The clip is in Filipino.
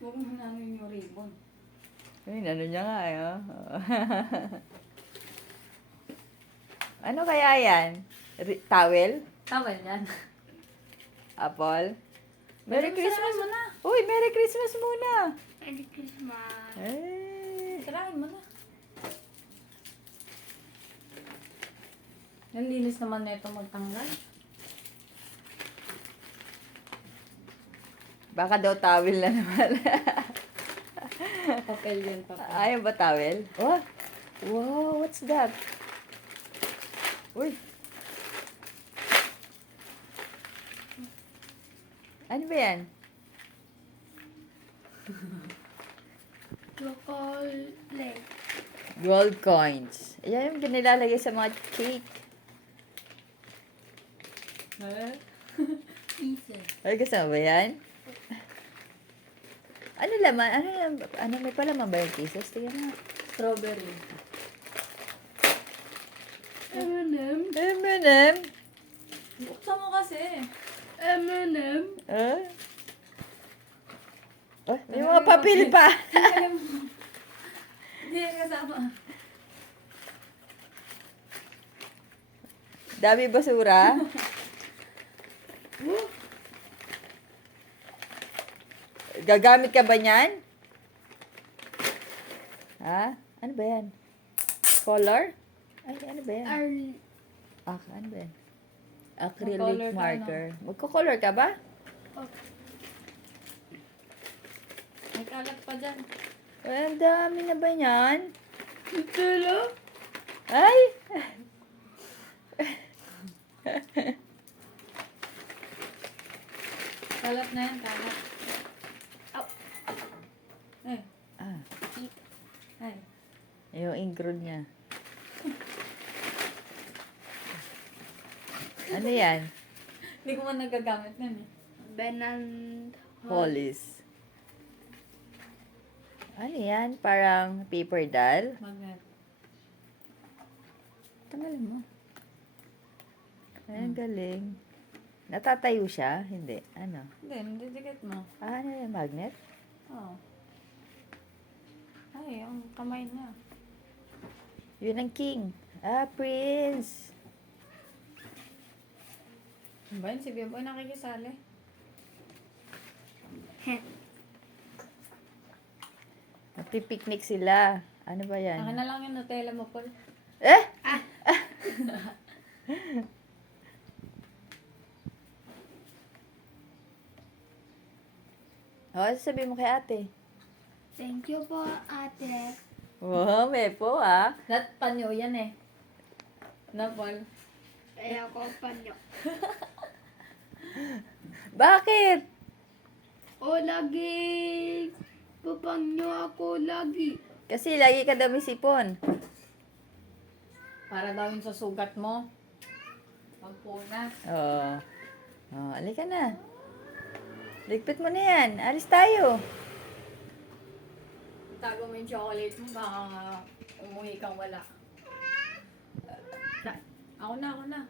Huwag mo hinanin yung ribbon. Ay, ano niya nga eh. Oh. Ano kaya yan? Towel? Tawal yan. Apple? Merry Pero Christmas! sirahin mo na. Uy, Merry Christmas muna! Merry Christmas. Eh. Sirahin mo na. Ang linis naman na ito magtanggal. Baka daw towel na naman. Papel yun, papel. Ayaw ba towel? Oh! Wow, what's that? Uy! Ano ba yan? Chocolate. Gold coins. Ayan yung nilalagay sa mga cake. Pieces. Ay, kasama ba yan? Ano laman? Ano may palaman ba yung kisses? Tingnan mo. Strawberry. M&M. M&M. Buksan mo kasi. M&M. Ah? Oh, may mga papel pa. Hindi yan kasama. Dami basura. Gagamit ka ba niyan? Ha? Ano ba yan? Color? Ay, ano ba yan? Ano ba yan? Acrylic Mag-color ka, marker. Magko-color ka ba? May kalat pa dyan. Ay, ang dami na ba yan? Ito lang. Ay! Kalat na yan, kalat. Eh, Ah, ay. yung ingkrod niya. Ano yan? Hindi ko man nagagamit nun eh. Polish. Ano yan? Parang paper doll? Magnet. Tanggalin mo. Ay, ang galing. Natatayo siya? Hindi. Ano? Hindi, nandidikit mo. Ano yung magnet? Oo. Ay, ang kamay niya. Yun ang king. Ah, prince. Ano ba yun? Si Beboy nakikisali. Magpipiknik sila. Ano ba yan? Akin na lang yung Nutella mo, Paul. Eh? Sabihin mo kay ate. Thank you po, ate. Wow, may po ah. Lahat panyo yan eh. Na, Paul? Kaya ko pa nyo. Bakit? O, lagi. Papanyo ako lagi. Kasi lagi ka daw may sipon. Para daw yun sa sugat mo. Pagpunas. Oo. Oh, alika na. Ligpit mo na yan. Alis tayo. Tago mo yung chocolate mo, baka umuwi kang wala. Ako na.